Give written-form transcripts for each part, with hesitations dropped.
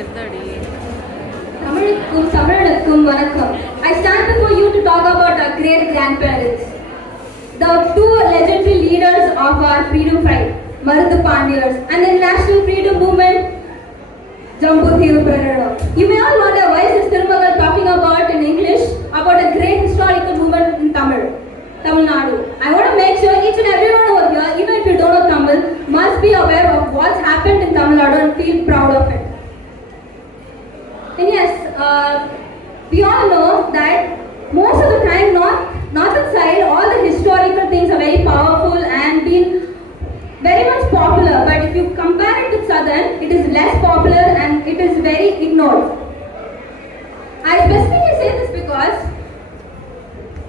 I stand before you to talk about our great grandparents, the two legendary leaders of our freedom fight, Maruthu Pandiyars, and the national freedom movement, Jambu, Thirumagal. You may all wonder why is Thirumagal talking about in English about a great historical movement in Tamil Nadu. I want to make sure each and everyone over here, even if you don't know Tamil, must be aware of what's happened in Tamil Nadu and feel proud of it. And yes, we all know that most of the time, northern side, all the historical things are very powerful and been very much popular. But if you compare it with southern, it is less popular and it is very ignored. I specifically say this because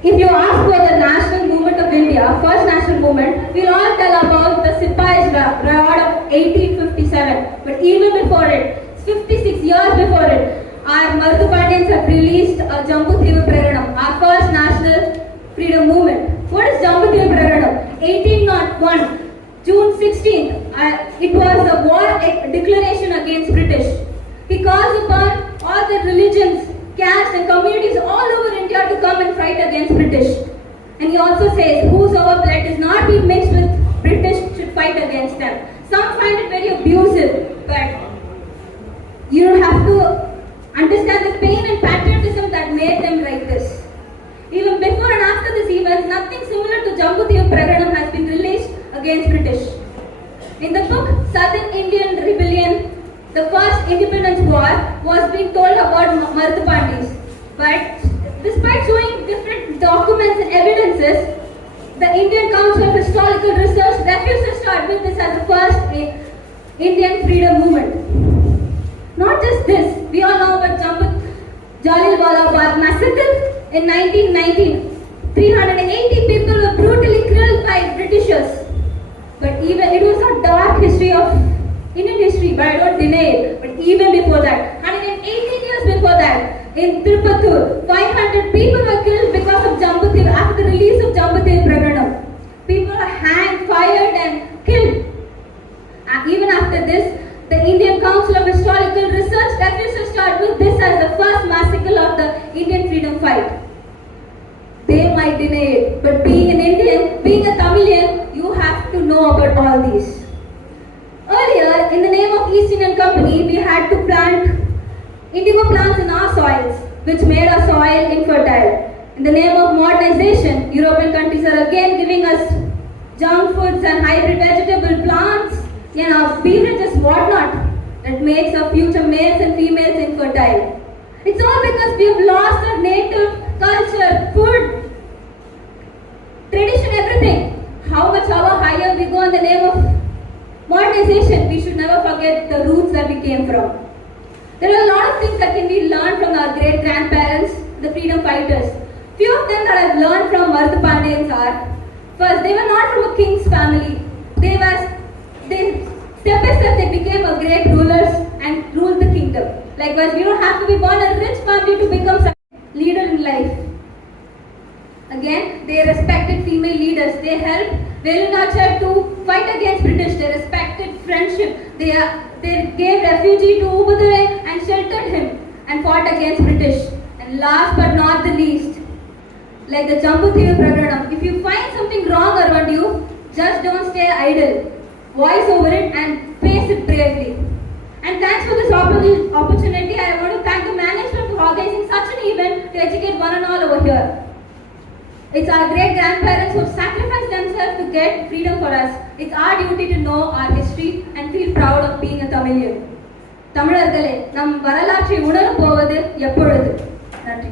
if you ask for the national movement of India, first national movement, we'll all tell about the Sipai's Riot of 1857. But even before it, 56 years before it, our Maruthu Pandiyans have released Jambu Prakadanam, our first national freedom movement. What is Jambu Prakadanam? 1801, June 16th, it was a war declaration against British. He calls upon all the religions, castes and communities all over India to come and fight against British. And he also says, whosoever blood does not be mixed with British should fight against them. Some find it very abusive, but you have to understand the pain and patriotism that made them write this. Even before and after this event, nothing similar to Jambu Prakadanam has been released against British. In the book Southern Indian Rebellion, the first independence war was being told about Maruthu Pandiyars. But despite showing different documents and evidences, the Indian Council of Historical Research refuses to admit this as the first Indian freedom movement. Not just this, we all know about Jallianwala Bagh massacre in 1919. 380 people were brutally killed by Britishers. But even it was a dark history of Indian history, but I don't deny it. But even before that, 118 years before that, in Tirupattur, 500 people were killed because of Jambu after the release of Jambu Prakadanam. People were hanged, fired, and killed. And even after this, the Indian Council of Historical Research refuses to admit this as the first massacre of the Indian freedom fight. They might deny it, but being an Indian, being a Tamilian, you have to know about all these. Earlier, in the name of East Indian Company, we had to plant indigo plants in our soils, which made our soil infertile. In the name of modernization, European countries are again giving us junk foods and hybrid vegetable plants, beverages, whatnot, that makes our future males and females infertile. It's all because we have lost our native culture, food, tradition, everything. However higher we go in the name of modernization, we should never forget the roots that we came from. There are a lot of things that can be learned from our great grandparents, the freedom fighters. Few of them that I've learned from Maruthu Pandiyars are, first, they were not from a king's family. Step by step they became a great rulers and ruled the kingdom. Likewise, we don't have to be born in a rich family to become a leader in life. Again, they respected female leaders. They helped Velunachar to fight against British. They respected friendship. They gave refugee to Ubudurai and sheltered him and fought against British. And last but not the least, like the Jambu Prakadanam, if you find something wrong around you, just don't stay idle. Voice over it and face it bravely. And thanks for this opportunity. I want to thank the management for organizing such an event to educate one and all over here. It's our great grandparents who sacrificed themselves to get freedom for us. It's our duty to know our history and feel proud of being a Tamilian. தமிழர்களே நம் வரலாற்றை உணரப் போவது எப்பொழுது? நன்றி.